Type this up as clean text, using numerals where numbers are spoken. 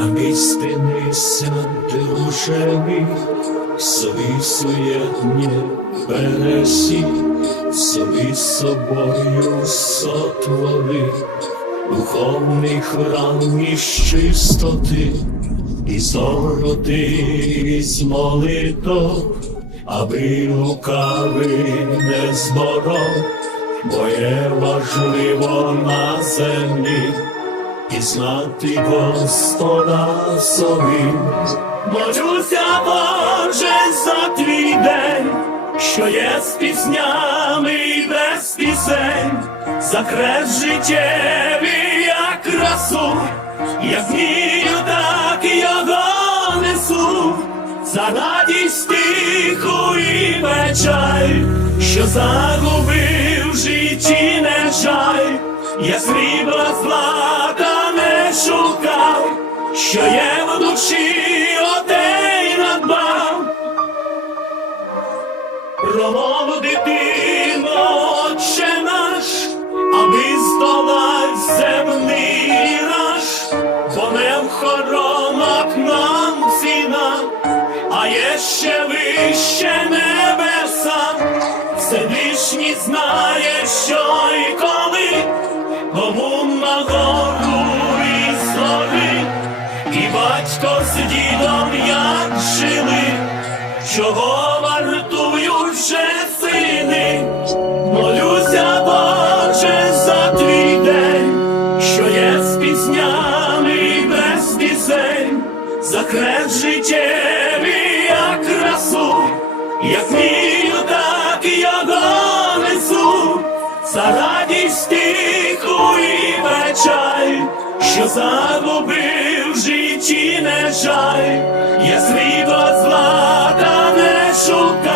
Нам істинися душеві, собі суєтні пересі, собі собою сотвори, духовний храм із чистоти, із доброти, із молитов, аби лукавий не зборов, бо є важливо на землі пізнати Господа собі. Молюся, Боже, за твій день, що є з піснями і без пісень, за крест життєвий, як красу, як вмію, так його несу, за радість тиху і печаль, що загубив в житті не жаль. Я срібла злата не шукав, що є в душі, отей надбав. Промов, дитино, Отче наш, аби здолать земний раж, бо не в хоромах нам ціна, а є ще вище небеса. Всевишній знає, що і коли, кому на гору і згори, і батько з дідом як жили, чого вартують вже сини. Молюся, Боже, за твій день, що є з піснями і без пісень, за крест життєвий, як красу, як вмію, так його несу, за радість тиху і печаль, що загубив в житті не жаль. Я срібла злата не шукав,